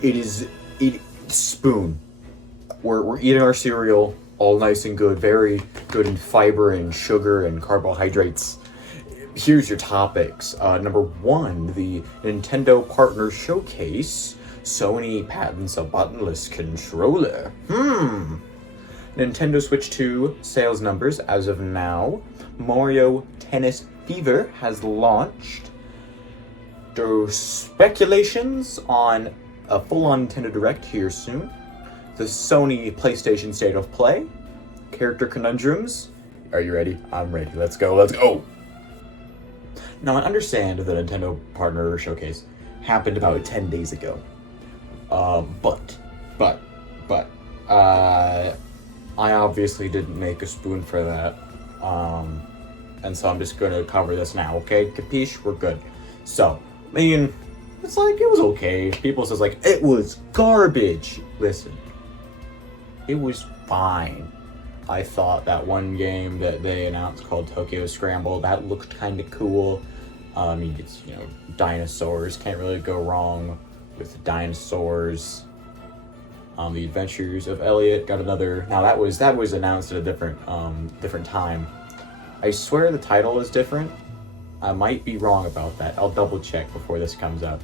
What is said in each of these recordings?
It is spoon. We're eating our cereal, all nice and good, very good in fiber and sugar and carbohydrates. Here's your topics. Number one, the Nintendo Partner Showcase. Sony patents a buttonless controller. Nintendo Switch 2 sales numbers as of now. Mario Tennis Fever has launched. There's speculations on a full-on Nintendo Direct here soon. The Sony PlayStation State of Play. Character conundrums. Are you ready? I'm ready. Let's go. Let's go. Now, I understand the Nintendo Partner Showcase happened about 10 days ago. But, I obviously didn't make a spoon for that. And so I'm just gonna cover this now, okay? Capiche? We're good. So, I mean, it's like, it was okay. People says like, it was garbage. Listen, it was fine. I thought that one game that they announced called Tokyo Scramble, that looked kind of cool. It's, dinosaurs, can't really go wrong with dinosaurs. The Adventures of Elliot got another. Now that was announced at a different time. I swear the title is different. I might be wrong about that. I'll double check before this comes up.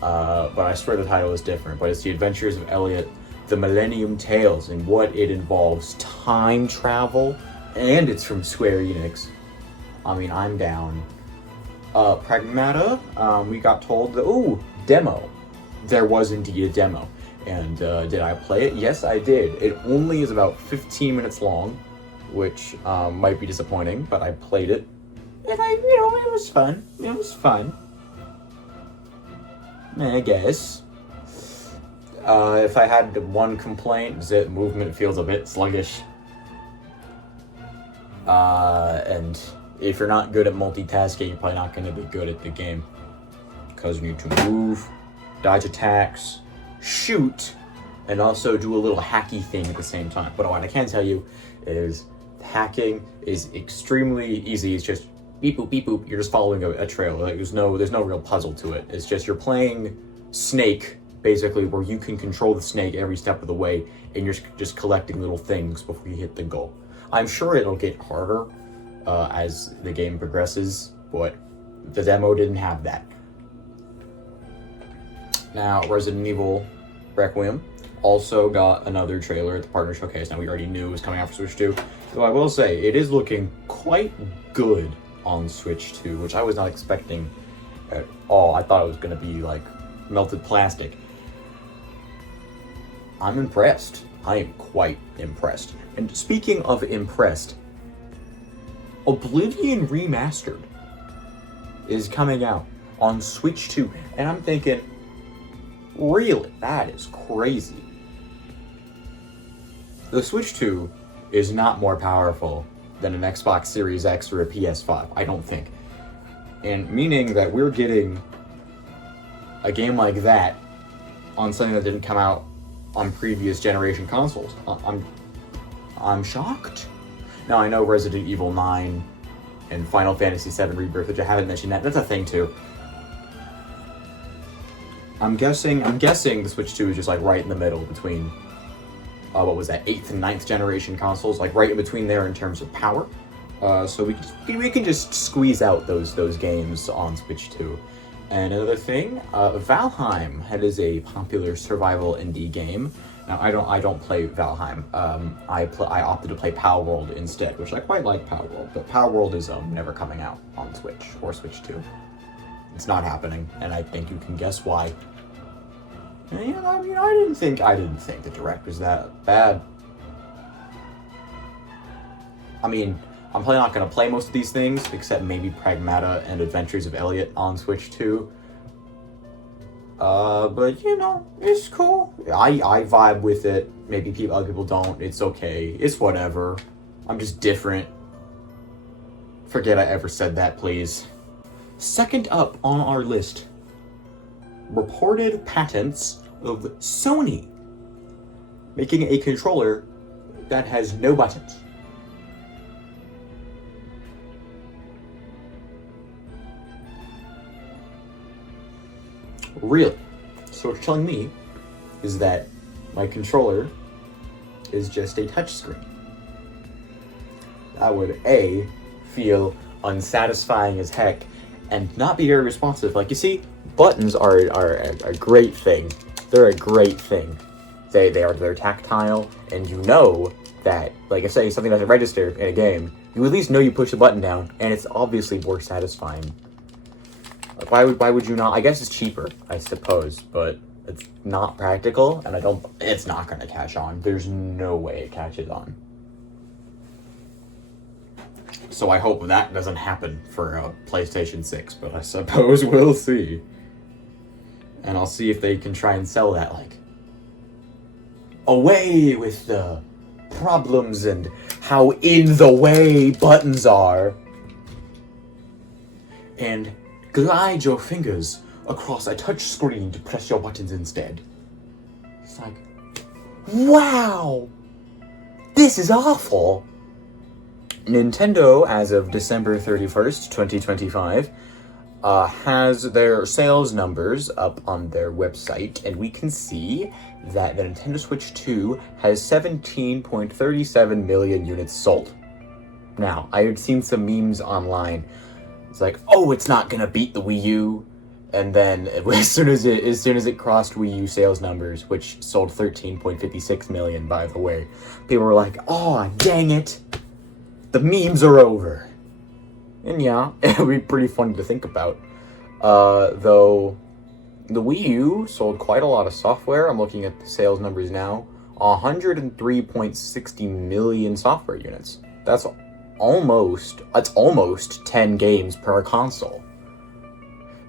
But I swear the title is different. But it's The Adventures of Elliot, The Millennium Tales, and what it involves time travel, and it's from Square Enix. I mean, I'm down. Pragmata, we got told that, demo. There was indeed a demo. And did I play it? Yes, I did. It only is about 15 minutes long, which might be disappointing, but I played it. And it was fun. It was fun. I guess. If I had one complaint, is that movement feels a bit sluggish. And if you're not good at multitasking, you're probably not going to be good at the game. Because you need to move, dodge attacks, shoot, and also do a little hacky thing at the same time. But what I can tell you is hacking is extremely easy. It's just beep boop, beep boop. You're just following a trail. Like, there's no real puzzle to it. It's just you're playing Snake, basically, where you can control the snake every step of the way, and you're just collecting little things before you hit the goal. I'm sure it'll get harder as the game progresses, but the demo didn't have that. Now, Resident Evil Requiem also got another trailer at the Partner Showcase. Now, we already knew it was coming out for Switch 2. So I will say, it is looking quite good on Switch 2, which I was not expecting at all. I thought it was going to be like melted plastic. I'm impressed. I am quite impressed. And speaking of impressed, Oblivion Remastered is coming out on Switch 2. And I'm thinking, really? That is crazy. The Switch 2 is not more powerful than an Xbox Series X or a PS5, I don't think. And meaning that we're getting a game like that on something that didn't come out on previous generation consoles. I'm shocked. Now, I know Resident Evil 9 and Final Fantasy VII Rebirth, which I haven't mentioned that's a thing too. I'm guessing the Switch 2 is just like right in the middle between, what was that, 8th and 9th generation consoles, like right in between there in terms of power. So we can just squeeze out those games on Switch 2. And another thing, Valheim. That is a popular survival indie game. Now, I don't play Valheim. I opted to play Palworld instead, which I quite like Palworld. But Palworld is never coming out on Switch or Switch 2. It's not happening, and I think you can guess why. And, I didn't think the Direct was that bad. I mean, I'm probably not going to play most of these things, except maybe Pragmata and Adventures of Elliot on Switch 2. But, it's cool. I vibe with it. Maybe other people don't. It's okay. It's whatever. I'm just different. Forget I ever said that, please. Second up on our list, reported patents of Sony making a controller that has no buttons. Really? So it's telling me is that my controller is just a touchscreen. That would A, feel unsatisfying as heck, and not be very responsive. Like, you see, buttons are a great thing. They're a great thing. They're tactile, and you know that, like, if say something doesn't register in a game, you at least know you push the button down, and it's obviously more satisfying. Like, why would you not? I guess it's cheaper, I suppose, but it's not practical, and it's not gonna catch on. There's no way it catches on. So I hope that doesn't happen for PlayStation 6, but I suppose we'll see. And I'll see if they can try and sell that, like, away with the problems and how in the way buttons are. And glide your fingers across a touch screen to press your buttons instead. It's like, wow! This is awful! Nintendo, as of December 31st, 2025, has their sales numbers up on their website, and we can see that the Nintendo Switch 2 has 17.37 million units sold. Now, I had seen some memes online. It's like, oh, it's not gonna beat the Wii U, and then as soon as it crossed Wii U sales numbers, which sold 13.56 million, by the way, people were like, oh, dang it. The memes are over. And yeah, it would be pretty funny to think about. Though, the Wii U sold quite a lot of software. I'm looking at the sales numbers now. 103.60 million software units. That's almost 10 games per console.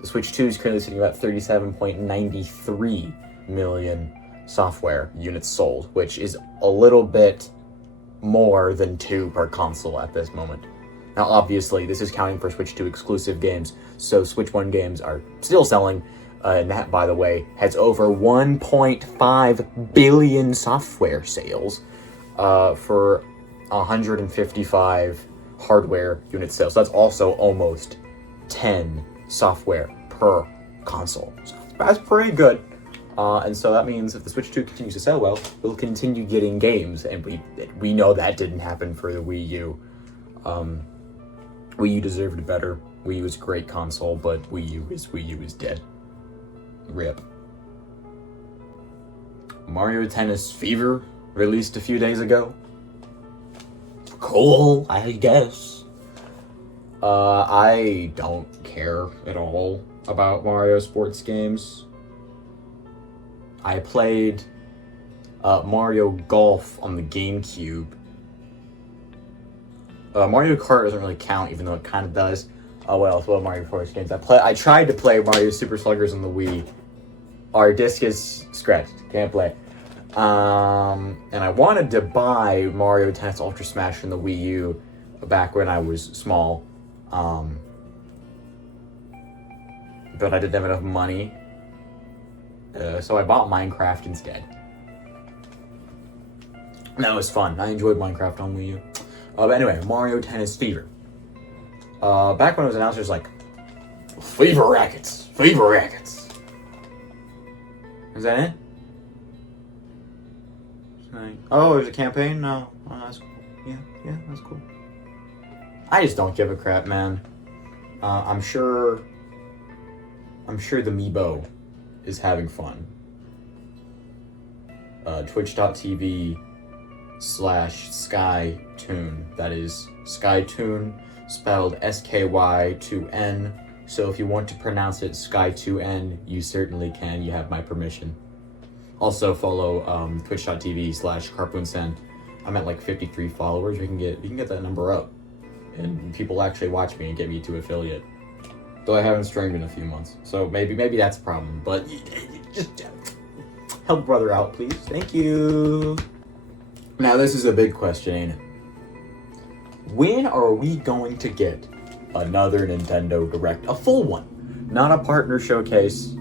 The Switch 2 is currently sitting at 37.93 million software units sold, which is a little bit more than 2 per console at this moment. Now, obviously, this is counting for Switch 2 exclusive games, so Switch 1 games are still selling, and that, by the way, has over 1.5 billion software sales for 155 hardware unit sales. So that's also almost 10 software per console. So that's pretty good. And so that means if the Switch 2 continues to sell well, we'll continue getting games, and we know that didn't happen for the Wii U. Wii U deserved better. Wii U is a great console, but Wii U is dead. RIP. Mario Tennis Fever released a few days ago. Cool, I guess. I don't care at all about Mario sports games. I played Mario Golf on the GameCube. Mario Kart doesn't really count, even though it kind of does. What else? What Mario sports games? I tried to play Mario Super Sluggers on the Wii. Our disc is scratched. Can't play. And I wanted to buy Mario Tennis Ultra Smash on the Wii U back when I was small. But I didn't have enough money. So I bought Minecraft instead. And that was fun. I enjoyed Minecraft on Wii U. But anyway, Mario Tennis Fever. Back when it was announced, it was like, Fever Rackets! Fever Rackets! Is that it? Oh, there's a campaign? No. Oh, that's cool. Yeah, that's cool. I just don't give a crap, man. I'm sure the Meebo is having fun. Twitch.tv/SkyToon. That is SkyToon, spelled SKY2N. So if you want to pronounce it Sky2N, you certainly can. You have my permission. Also follow Twitch.tv/CarpoonSen. I'm at like 53 followers. We can get that number up, and people actually watch me and get me to affiliate. Though I haven't streamed in a few months, so maybe that's a problem. But just help brother out, please. Thank you. Now this is a big question, ain't it? When are we going to get another Nintendo Direct? A full one, not a partner showcase,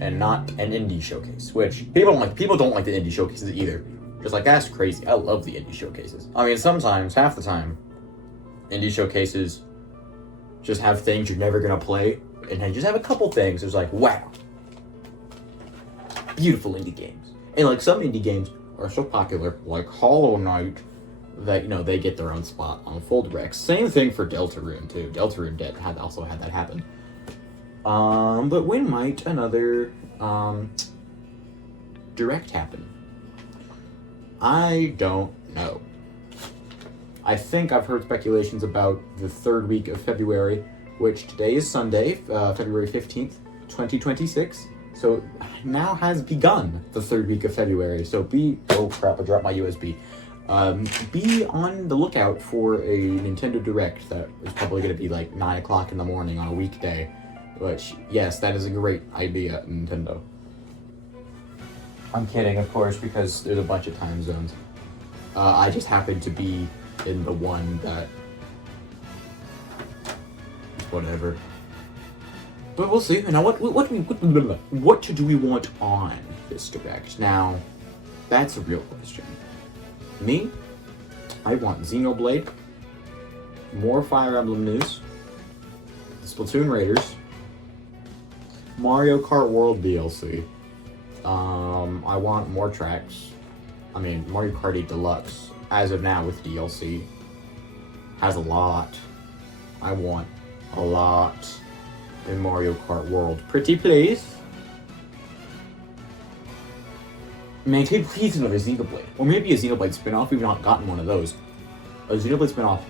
and not an indie showcase. Which people don't like. People don't like the indie showcases either. Just like, that's crazy. I love the indie showcases. I mean, sometimes, half the time, indie showcases just have things you're never gonna play, and they just have a couple things. It's like, wow, beautiful indie games. And like some indie games are so popular, like Hollow Knight, that they get their own spot on Full Direct. Same thing for Deltarune too. Deltarune also had that happen. But when might another Direct happen? I don't know. I think I've heard speculations about the third week of February, which today is Sunday, February 15th, 2026. So now has begun the third week of February. So oh crap, I dropped my USB. Be on the lookout for a Nintendo Direct that is probably going to be like 9 o'clock in the morning on a weekday. Which, yes, that is a great idea, Nintendo. I'm kidding, of course, because there's a bunch of time zones. I just happen to be in the one that... whatever. But we'll see. Now, what do we want on this Direct? Now, that's a real question. Me, I want Xenoblade, more Fire Emblem news, the Splatoon Raiders, Mario Kart World DLC. I want more tracks. I mean, Mario Kart 8 Deluxe, as of now with DLC, has a lot. I want a lot in Mario Kart World. Pretty please. Man, can you please another Xenoblade? Or maybe a Xenoblade spin-off. We've not gotten one of those. A Xenoblade spin-off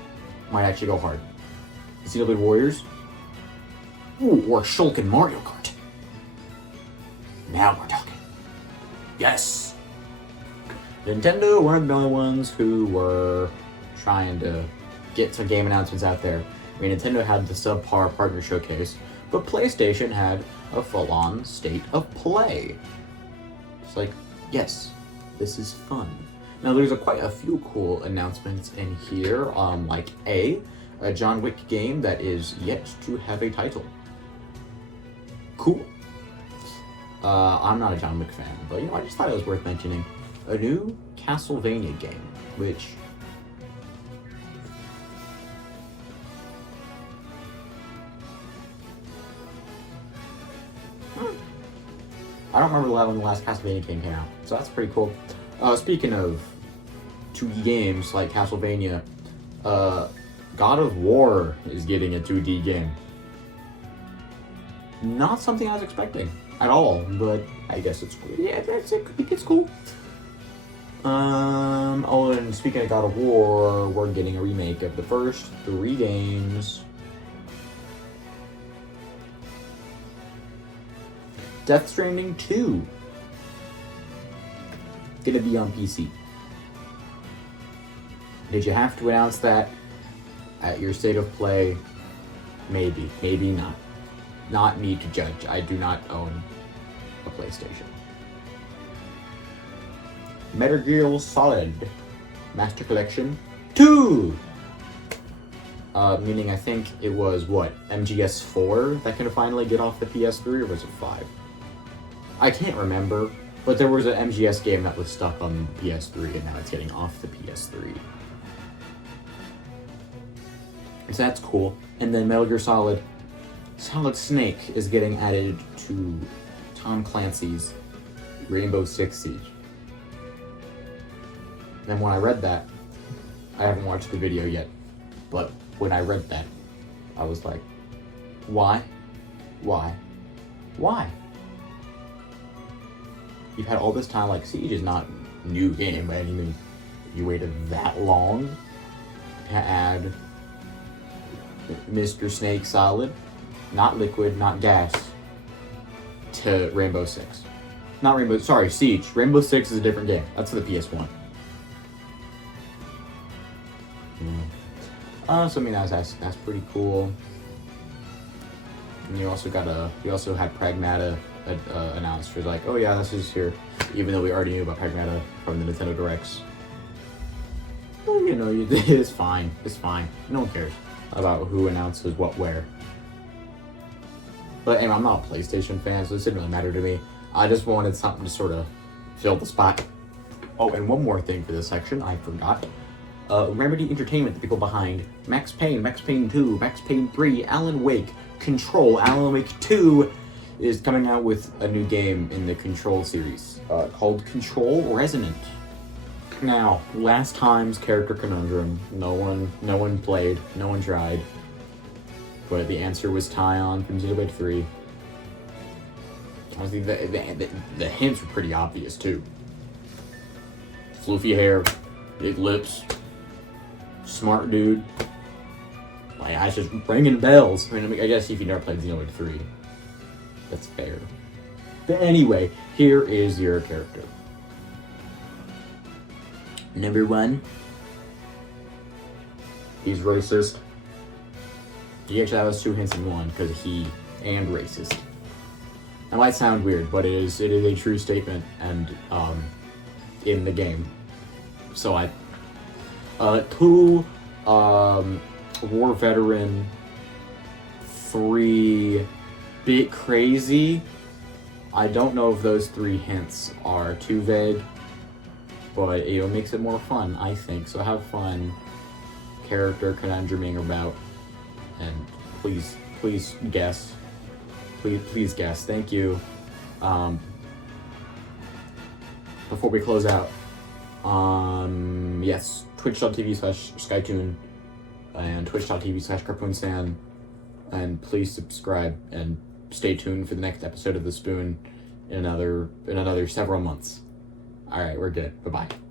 might actually go hard. Xenoblade Warriors? Ooh, or Shulk and Mario Kart. Now we're talking. Yes! Nintendo weren't the only ones who were trying to get some game announcements out there. I mean, Nintendo had the subpar partner showcase, but PlayStation had a full-on state of play. It's like, yes, this is fun. Now, there's quite a few cool announcements in here, like a John Wick game that is yet to have a title. Cool. I'm not a John Wick fan, but I just thought it was worth mentioning. A new Castlevania game, which... I don't remember when the last Castlevania game came out, so that's pretty cool. Speaking of 2D games like Castlevania, God of War is getting a 2D game. Not something I was expecting at all, but I guess it's cool. Yeah, it's cool. Oh, and speaking of God of War, we're getting a remake of the first 3 games. Death Stranding 2. Gonna be on PC. Did you have to announce that at your state of play? Maybe. Maybe not. Not me to judge. I do not own a PlayStation. Metal Gear Solid Master Collection 2! Meaning I think it was, MGS4 that can finally get off the PS3, or was it 5? I can't remember, but there was an MGS game that was stuck on PS3 and now it's getting off the PS3. So that's cool. And then Metal Gear Solid Snake is getting added to Tom Clancy's Rainbow Six Siege. And when I read that, I haven't watched the video yet, but when I read that, I was like, why? Why? Why? You've had all this time, like, Siege is not a new game by any means. You waited that long to add Mr. Snake Solid, not Liquid, not Gas, to Rainbow Six. Siege. Rainbow Six is a different game. That's for the PS1. So I mean that's pretty cool. And you also had Pragmata announced. You're like, oh yeah, this is here, even though we already knew about Pragmata from the Nintendo Directs. Well, it's fine. It's fine. No one cares about who announces what where. But anyway, I'm not a PlayStation fan, so this didn't really matter to me. I just wanted something to sort of fill the spot. Oh, and one more thing for this section, I forgot. Remedy Entertainment, the people behind Max Payne, Max Payne 2, Max Payne 3, Alan Wake, Control, Alan Wake 2, is coming out with a new game in the Control series called Control Resonant. Now, last time's Character Conundrum, no one played, no one tried, but the answer was Tyon from Xenoblade 3. Honestly, the hints were pretty obvious too. Floofy hair, big lips, smart dude. Like, I was just ringing bells. I mean, I guess if you never played Xenoblade 3, that's fair. But anyway, here is your character. Number 1. He's racist. He actually has 2 hints in one, because he and racist. That might sound weird, but it is a true statement, and in the game. So 2 war veteran, 3 bit crazy. I don't know if those 3 hints are too vague, but it makes it more fun, I think. So have fun character conundruming about, and please guess. Please guess. Thank you. Before we close out, yes, twitch.tv/Skytoon and twitch.tv/Carpoonsan, and please subscribe and stay tuned for the next episode of The Spoon in another several months. All right, we're good. Bye-bye.